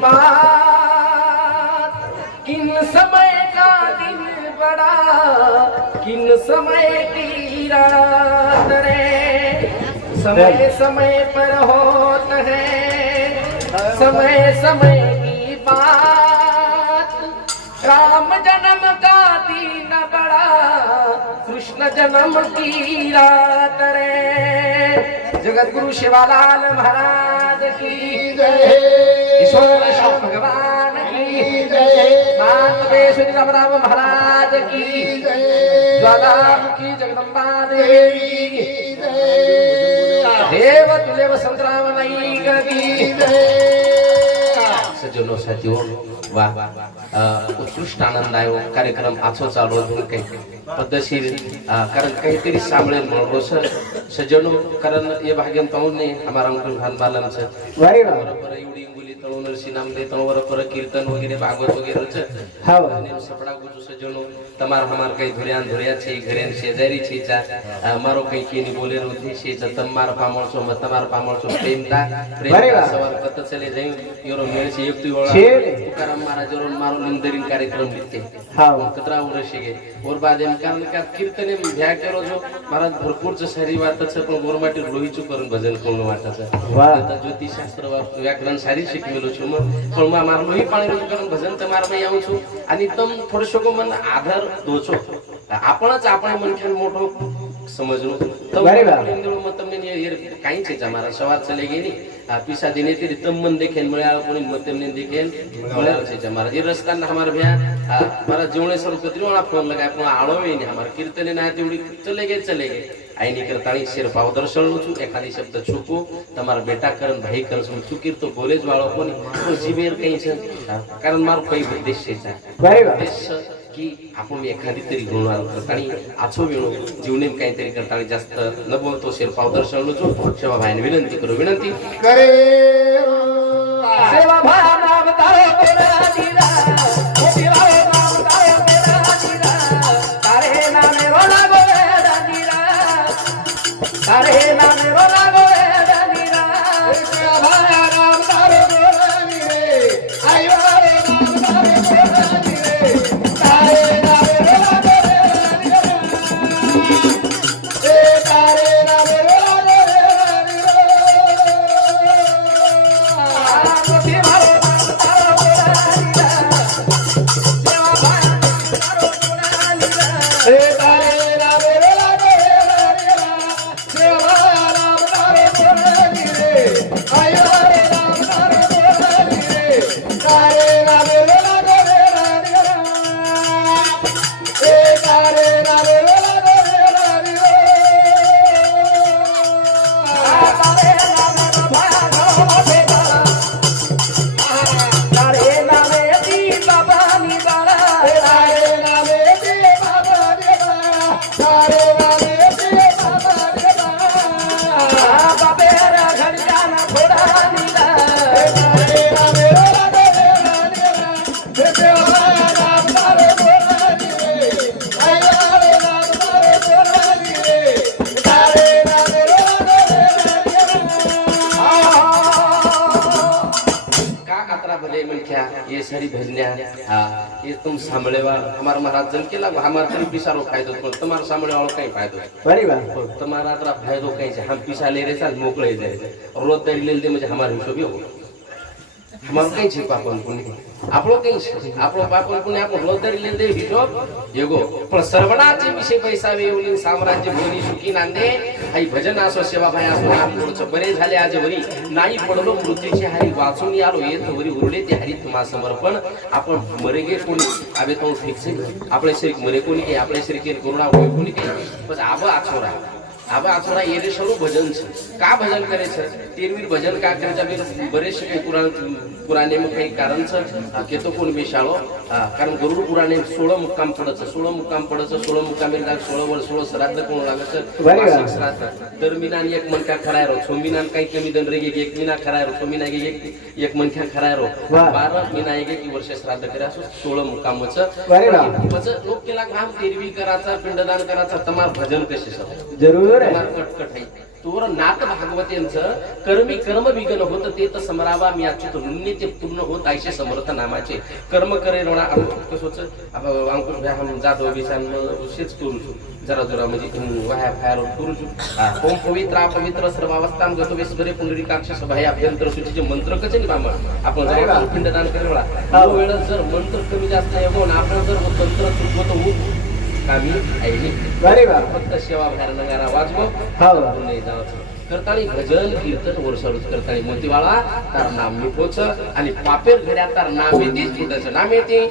बात। किन समय का दिन बड़ा किन समय की रात रे। समय समय पर होत है समय समय की बात। राम जन्म का दिन बड़ा कृष्ण जन्म की रात रे। जगत गुरु शिवालाल महाराज की शाह भगवान की मातवेश्वरी रामराव महाराज की ज्वालामुखी जगदंबा देवी की देव तुले वसंतराव नाईक की सज्जनो साथीओ वा उत्कृष्ट आनंद आहे हो. कार्यक्रम आजो चालू अजून काही पद्धतशीर कारण काहीतरी सांभळेल म्हणून हो, सर सज्जनो कारण ये भाग्यम पाहून नाही हमारा वा. बरोबर एवढी કાર્યક્રમ લીતે હા. કતરા ઉરશે બાદ એમ કામ કે કીર્તન એમ ધ્યા કરો જો મહારાજ ભરપૂર છે સારી વાત છે પણ ગોર માટે રોઈ ચુકરણ ભજન કોણ વાત છે. વાહ. જ્યોતિષ શાસ્ત્ર વ્યાકરણ સારી શીખ રહ્યો છું ફળમાં મારું લોહી પાણી રહ્યું કારણ ભજન તમારામાં આવું છું અને તમ થોડશો મને આધાર દો છો આપણ જ આપણે મનખ્યાન મોટો સમજવું તમને કાંઈ છે તમારા સવાર ચલે ગઈ નહીં પીસા દિને તે તમ મન દેખેન મળ્યા કોને મત તેમને દેખેન મળ્યા છે અમારા જે રસ્તા ના અમારા ભ્યા મારા જીવણે સરસ્વતી વાળા ફોન લગાય પણ આળો ને અમારા કીર્તન ના તેવડી ચલે ગઈ ચલે ગઈ આઈની કરતાણી શેર ભાવ દર્શન છું એખાદી શબ્દ છૂકું તમારા બેટા કરણ ભાઈ કરણ છું ચૂકીર તો બોલે જ વાળો કોની પણ જીવેર કઈ છે હા, કારણ મારો કઈ ઉદ્દેશ છે જા. वारी वा. उद्देश की आपण एखादी तरी गुणवान करतानी आछो वेळो जीवने काहीतरी करतानी जास्त न बोलतो शिरपाव दर्शवलो जो सेवा भाईने विनंती करू विनंती सेवा सेवा नाम ધન્યા હા એ તું સાંભળેવા અમારા મહારાજ જન કેલા અમારા કોઈ પીસાનો ફાયદો પણ તમારો સાંભળેવાળો કઈ ફાયદો બરી વાત તમારા ફાયદો કઈ છે? આમ પીસા લઈ રહે છે મોકલાઈ જાય રોજ દરી લઈ દે અમારે હિસાબ એવો મારું કઈ साम्राज्य सुखी नांदे भजन असो सेवा भाई असो नाम बरे झाले आज वरी नाही पडलो मृत्यूची हारी वाचून आलो येत वरी उरले ते हरी तुम्हा समर्पण आपण मरे गे कोणी आबे तो फिक्स આપણે શ્રી મરે કોની કે? આપણે શ્રી કે કરુણા હોય કોની કે? आबा आपला येणे सर्व भजन का भजन करायचं तीरवीर भजन का करायचं? बरेच पुराण पुराणे मग काही कारण छ. घेतो कोण कारण गरुड पुराणे सोळं मुक्काम पडचं सोळं मुक्काम पडचं सोळं मुक्काम सोळं वर्ष सोळं श्राद्ध कोण लागत एक मनख्या खरा रो. सो मीनान काही कमी दन रेगे एक मीना खरा रो. सो मीना एक एक मनख्या खराय रो. बारा मीना एक एक वर्ष श्राद्ध करा सो सोळं मुक्काम वच लोक केला काम तिरवी करायचा पिंडदान करायचा तमार भजन कसे जरूर. कटकट आहे. तोर नाथ भागवतेंचं कर्मी कर्म विघ्न होत ते तर समरावा मी अच्युत नुन्य ते पूर्ण होत ऐसे समर्थ नामाचे. कर्म करे रोणा कसं होतं आपण अंकुश जाधव बिसान शेच करू जरा जरा म्हणजे वाया फायर करू हा, ओम पवित्र अपवित्र सर्वावस्थान गतो वेश्वरे पुंडरीकाक्ष सभाय अभ्यंतर सूचीचे मंत्र कसे नाही बाबा आपण. जर पिंडदान करे वेळा हा. तो वेळेस जर मंत्र कमी जास्त आहे म्हणून आपण जर तंत्र चुकवतो कामी आहे नाही. अरे वा फक्त सेवा बाहेर नगारा वाजवो हा. करताळी भजन कीर्तन वर्षारोज करताळी मोतीवाळा तार नाम मिठोच आणि पापेर घड्या तार नाम येते फुटाचं नाम येते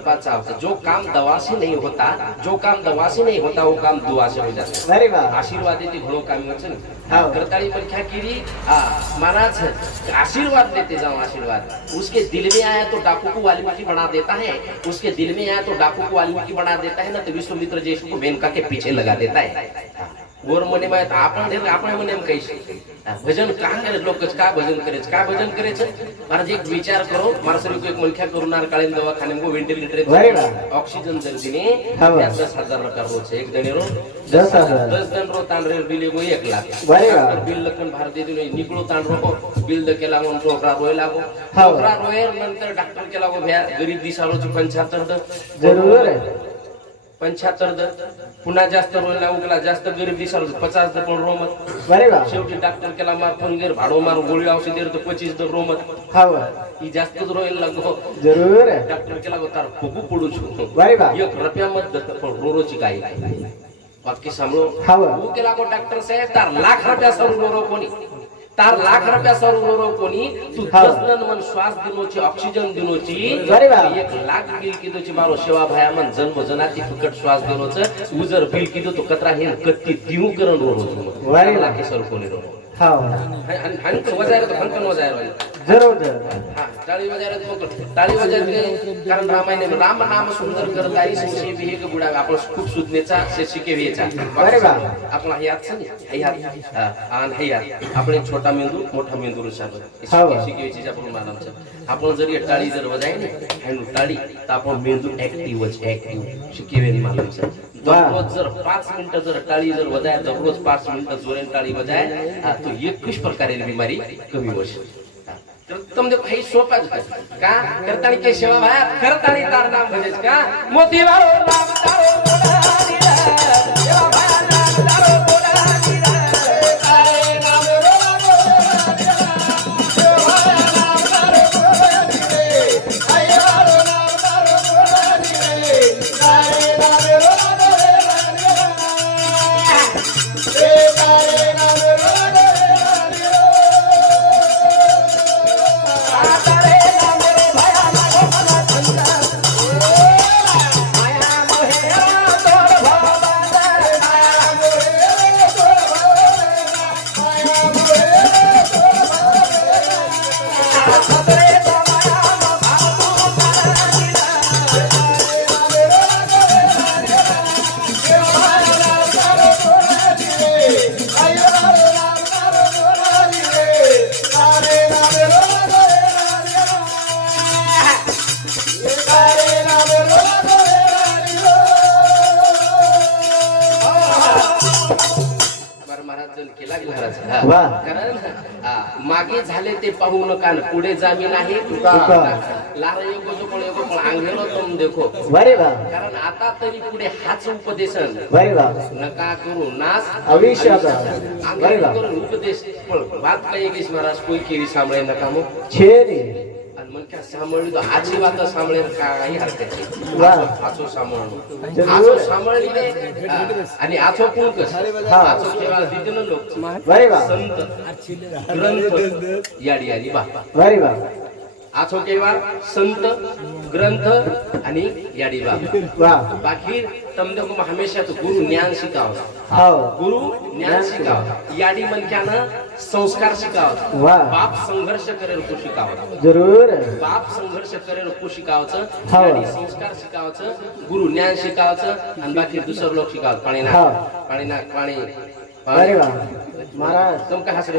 परमात्मा कृपा होता जो काम दवा से नहीं होता जो काम दवा से नहीं होता वो काम दुआ से हो जाता। है अरे वा. आशीर्वाद देते घोड़ो काम हाँ। करताली परीक्षा कीरी महाराज आशीर्वाद देते जाओ आशीर्वाद. उसके दिल में आया तो डाकू को वाल्मीकि बना देता है. उसके दिल में आया तो डाकू को वाल्मीकि बना देता है ना तो विश्वमित्र जैसे को मेनका के पीछे लगा देता है। ગોર મને માં આપણે એટલે આપણે મને એમ કહીશ ભજન કા કરે લોકો કા ભજન કરે છે કા ભજન કરે છે મારા જે વિચાર કરો મારા શરીર એક મલખ્યા કરુણાર કાળીન દવાખાને કો વેન્ટિલેટર ઓક્સિજન જલ્દી ને ત્યાં દસ હજાર રૂપિયા રો છે એક જણે રો દસ હજાર દસ જણ રો તાંડ રે બિલ એગો એક લાખ બિલ લખન ભારત દીધું નહીં નીકળો તાંડ રો બિલ દ કેલા મન છોકરા રોય લાગો છોકરા રોય નંतर ડાક્ટર કેલા ગરીબ દિશાળો છે પંચાતર જરૂર पंच्याहत्तर दर पुन्हा जास्त रोला उगला जास्त गरीब सॉल्व पचास दर पण रोमत. शेवटी डॉक्टर केला मार पण गेर भाडो मार गोळी औषध देर पचीस दर रोमत. ही जास्त रोयल लागो. जरूर डॉक्टर केला तार खूप पडू शकतो. एक रुपया मत दर पण रोरोची काही बाकी सांभाळो केला डॉक्टर साहेब तार लाख रुपया सर रो कोणी. तार लाख रुपया सर्व कोणी तू दस नन मन श्वास दिनोची ऑक्सिजन दिनोची एक लाख बिल किदोची मारो सेवा भाया मन जन्म जनाती फुकट श्वास दिनोच उजर बिल किदो तो कतरा हे कत्ती दिऊ करण रोज लाख सर कोणी रोज हां हां वजायर तो फंकन वजायर आपण छोटा मेंदू मोठा मेंदू आपण मानांचा जरी टाळी जर वजाय टाळी तर आपण मेंदू ऍक्टिव्ह ऍक्टिव्ह शिकेवे मानांचा दररोज जर पाच मिनिटं जर टाळी जर वजाय दररोज पाच मिनिटं जोरेन टाळी वजाय तो एकवीस प्रकारे बिमारी कमी होईल. तुम देखो हे सोपच का? करतानी के सेवा भाया करतानी तार नाम भजेस का? मोती वालो तारो Adorei. पाहू नका ना पुढे जामीन आहे देखो. कारण आता तरी पुढे हाच उपदेशन. नका करू नास. उपदेश. पण बात काही महाराज कोय केली सांभाळे नका मग. छेरी મનકા સાંભળ્યું તો આજી વાત સાંભળે કાંઈ હરકત નહીં આછો સાંભળવાનું આછો સાંભળીને અને આછો કોણ કરશે આછો કેવા દીધનો લોક વારે વાહ સંત ગ્રંથ યાડી યાડી વાહ વારે વાહ આછો કેવા સંત ग्रंथ आणि याडी बाबा. बाकी तमदे को हमेशा तो गुरु ज्ञान शिकाव हो. गुरु ज्ञान शिकाव याडी मनक्यानं संस्कार शिकाव बाप संघर्ष करेल तो शिकाव जरूर. बाप संघर्ष करेल तो शिकावचं हो. संस्कार शिकावचं गुरु ज्ञान शिकावचं आणि बाकी दुसरं लोक शिकाव पाणी ना. हो. पाणी ना. पाणी. अरे वा. महाराज. तुम काय हसले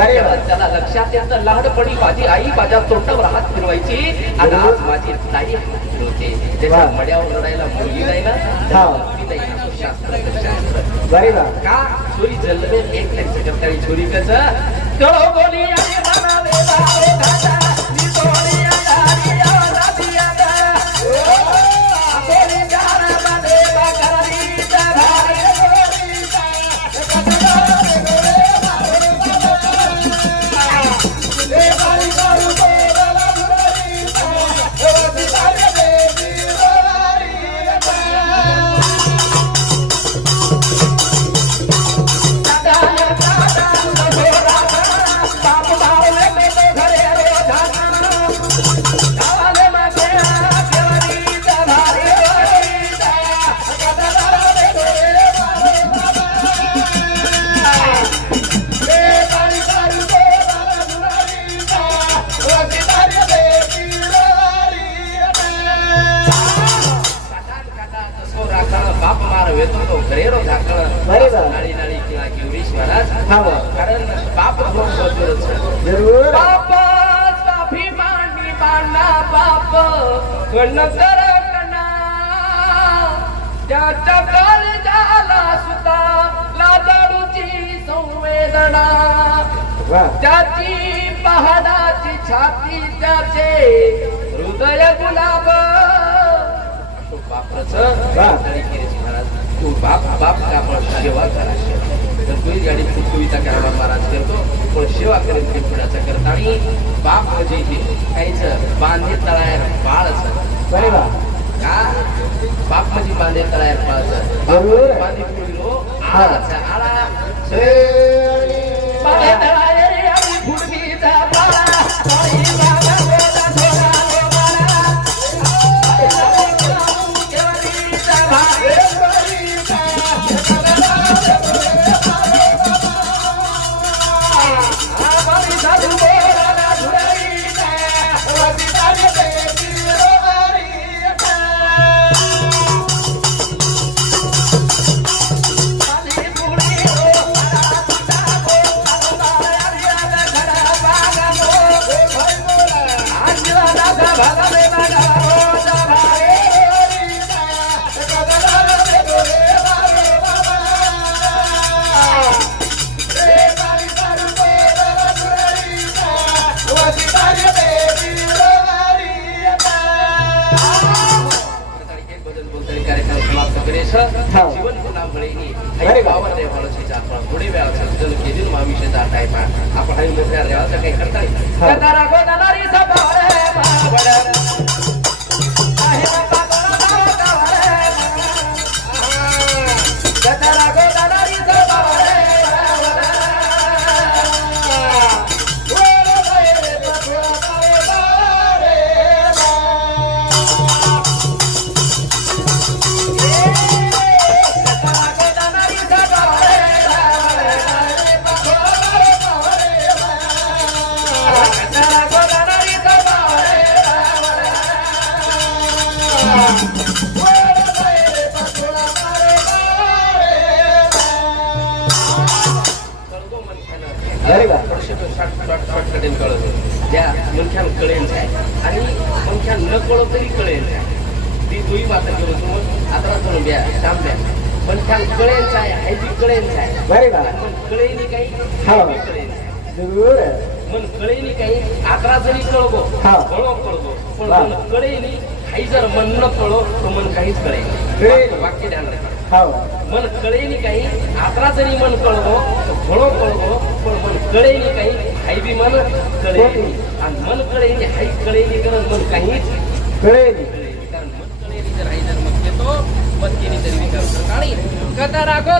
त्याला लक्षात येतं लहानपणी माझी आई माझ्या तोंडावर हात फिरवायची. आणि आज माझी ताई हात त्याच्या. मड्यावर लढायला मुलगी नाही ना. मुलगी नाही ना. शास्त्र शास्त्र. बरे बा का? छोरी जन्मे एक लक्ष करताळी छोरी कस? बोली વેતો તો ઘરેરો ઝાકળ બરાબર. નાળી નાળી કિલા કેવડીશ મહારાજ હા, બા. કારણ બાપ બહુ બધું છે जरूर बाप स्वाभिमानी बाणा बाप कण कर कणा त्याच्या काळजाला सुद्धा लाजाळूची संवेदना वा त्याची पहाडाची छाती त्याचे हृदय गुलाब बापाच वा. महाराज तू बाप बाप का आपण सेवा करा. तर तू गाडी कविता करायला महाराज करतो पण सेवा करेल ते पुढाचा करता. आणि बाप म्हणजे हे काहीच बांधे तळायर बाळच. बरे बा का? बाप म्हणजे बांधे तळायर बाळच. जरूर. बांधे पुढलो हा. आळाचा आळा. काही दुसऱ्या देवासाठी करता येईल ती तुही वाचा करू तू आता म्हणून ब्या शाम ब्या मनख्यान कळेन जाय आहे ती कळेन जाय बरे बा मन कळेनी काही हा. आहे जाय जरूर मन कळेनी काही अकरा जरी कळगो हा. कळो कळगो पण. मन कळेनी काही जर मन न कळो तर मन काहीच कळेल. कळेल. वाक्य ध्यान राखा. हो मन कळेनी काही अकरा जरी मन कळगो तर फळो कळगो पण मन कळेनी काही हाय बी मन कळेनी आणि मन कळेनी हाय कळेनी करत मन काहीच कळेल कळेनी कारण मन कळेनी जर हाय जर मत घेतो मत केली तरी विकार काळी कथा राखो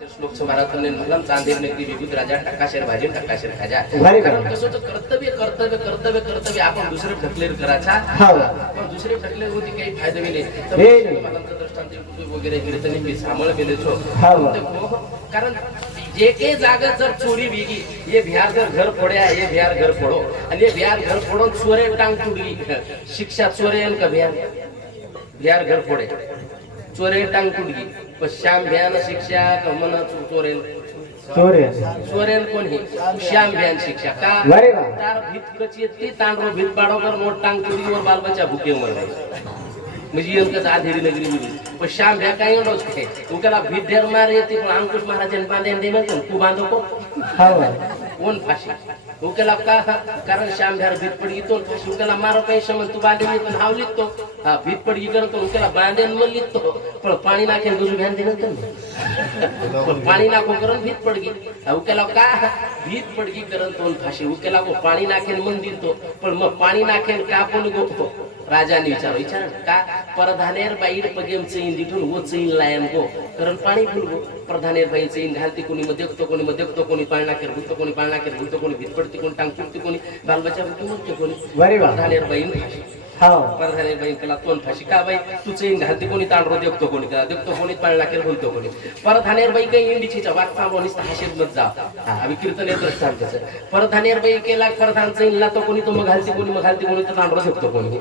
श्लोक महाराजांनी म्हणलं चांदेर नगरी विभूत राजा टकाशेर भाजी टकाशेर खाजा. कारण कसं कर्तव्य कर्तव्य कर्तव्य कर्तव्य आपण दुसरे ढकलेर करायचा हा. पण दुसरे ढकलेर होती काही फायदा नाही. हे तर दृष्टांत वगैरे कीर्तनी मी सांभाळ केले छो हा. कारण जे के जागा जर चोरी बिगी ये बिहार जर घर फोड्या ये बिहार घर फोडो. आणि ये बिहार घर फोडून चोरे टांग तुडली शिक्षा चोरे का बिहार? बिहार घर फोडे. चोरे टांग तुडली पण श्याम भ्यान शिक्षा का मन चोरेल. चोरे चोरेल कोण ही? श्याम भ्यान शिक्षा. का? अरे वा. तार भीत कची ती तांडरो भीत पाडोकर नोट टांग तुडीवर बाल बच्चा भुके मर म्हणजे यंकच आधेरी नगरी मिली पण श्याम भ्या काही एवढंच काय तू? त्याला भीत ढेर मार येते पण अंकुश महाराजांनी बांधेन दे म्हणतो तू बांधो को हो. कोण फाशी? उकेला का? कारण श्याम भ्यार भीत पडगी तो उकेला मारो काही समज तू बांधेन पण हाव लिखतो हा भीत पडगी करतो उकेला बांधेन मग लिखतो पण पाणी नाखेन गुजू भ्यान दिलं तर पण पाणी नाखो करून भीत पडगी उकेला का? भीत पडगी करण तोन फाशी. उकेला को पाणी नाखेन मन दिलतो पण मग पाणी नाखेन का कोण गोपतो राजाने विचार विचार का परधानेर बाईर पगेम चैन दिठून वो चैन लायन गो? कारण पाणी फुलगो प्रधानेर बाई चैन घालती कोणी मग देखतो कोणी मग देखतो कोणी पाळणा केर भुलतो कोणी पाळणा केर भुलतो कोणी भीत पडती कोणी टांग तुटती कोणी बालबच्चा भुलतो म्हणते कोणी. प्रधानेर फाशी. हो. प्रधानेर बाईन केला तोंड फाशी. का बाई? तू चैन घालती कोणी तांडरो देखतो कोणी का देखतो कोणी पाळणा केर भुलतो कोणी. परधानेर बाई काही इंडीचीचा वाट चालू नुसतं हाशेत मत जा. आम्ही कीर्तन येत असतात त्याचं परधानेर बाई केला परधान चैन लातो कोणी तो मग घालती कोणी मग घालती कोणी तर तांडरो देखतो कोणी.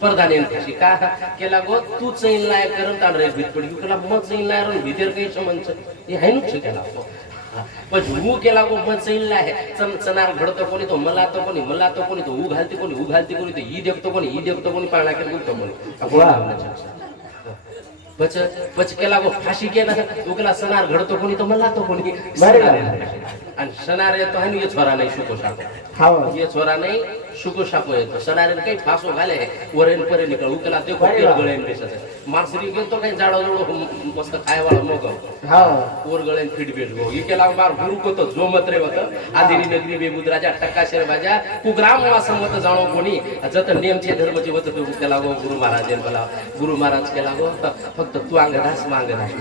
प्रधान यांच्याशी का? केला गो तू चैन लाय करत तांडरे भीत पडी केला मग चैन लाय रण भीतर काही समज हे आहे नुकशी केला हा. पण हू केला गो मग चैन लाय चन चनार घडतो कोणी तो मला तो कोणी मला तो कोणी तो ऊ घालते कोणी ऊ घालते कोणी तो ई देखतो कोणी ई देखतो कोणी पाळणा केला गुलतो कोणी. पच पच केला गो फाशी केला. तू केला सनार घडतो कोणी तो मला तो कोणी. आणि सनार येतो आणि ये छोरा नाही शुको हो. ये छोरा नाही સુકો સાકો એ તો સનારે કઈ ફાંસો ગાલે ઓરેન પરે નીકળ ઉકેલા તે કોઈ ગળે ને બેસે મારસરી ગયો તો કઈ જાડો જોડો મસ્ત ખાય વાળો મોગો હા ઓર ગળે ને ફીડ બેઠ ગયો કેલા માર ગુરુ કો તો જો મત રેવત આદિની નગરી બેબુદ રાજા ટક્કા શેર બાજા કુગ્રામ વાસમ મત જાણો કોની જત નિયમ છે ધર્મ છે વત તો કેલા ગો ગુરુ મહારાજ ને ભલા ગુરુ મહારાજ કેલા ગો ફક્ત તું આંગ રાસ માંગ રાસ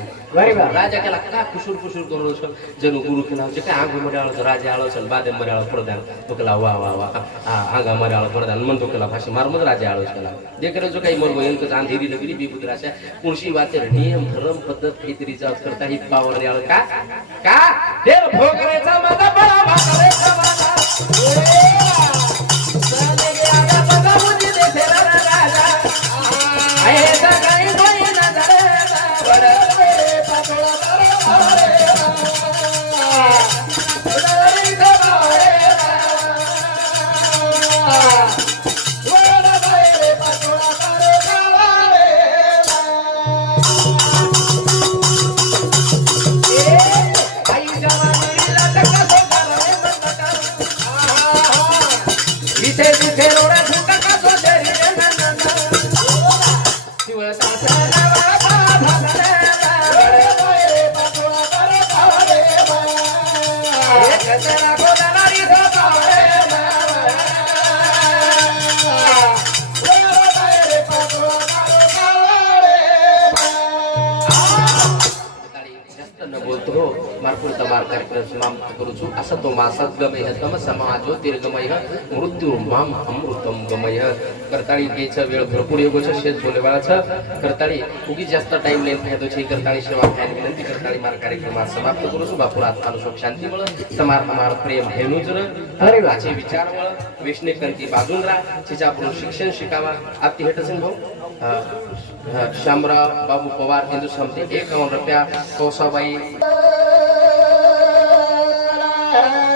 રાજા કેલા કા કુશુર કુશુર કરો છો જેનું ગુરુ કેલા છે કે આંગ મરાળો રાજા આળો છે બાદે મરાળો પ્રધાન તો કેલા વાહ વાહ વાહ હા ಆಗ ಮರ ಬರದ ಹನುಮಂತಕ್ಕೆಲ್ಲ राजा ಮಾರ್ಮದ केला. ಆಳೋಸ್ಕಲ್ಲ जो काही मर वयंक अंधेरी नगरी बेबुद्र अशा कुणशी वाचर नियम धर्म पद्धत काहीतरीचा अर्थ करता हित पावर आलं का? का? देव भोगरेचा माझा बळा भाकरेचा माझा. સમાપ્ત કરું છું અસતો સદગમય તમ સમાજો તીર્ગમય મૃત્યુ મામ અમૃતમ ગમય કરતાળી કે છે વેळ भरपूर योगो છે शेत बोलेवाळा છે કરતાળી ઉગી जास्त टाइम लेत नाही तो છે કરતાળી सेवा ફેન વિનંતી કરતાળી મારા કાર્યક્રમ સમાપ્ત કરું છું બાપુર આત્માનું સુખ શાંતિ મળે તમાર તમાર પ્રેમ હેનું જ અરે વાચે વિચાર મળે વૈષ્ણવ કંતી બાજુન રા છેજાપુરનું શિક્ષણ શિકાવા આપતી હેટસન ભાऊ शामराव बाबू पवार हिंदू समती एकावन्न रुपया कोसाबाई Ah.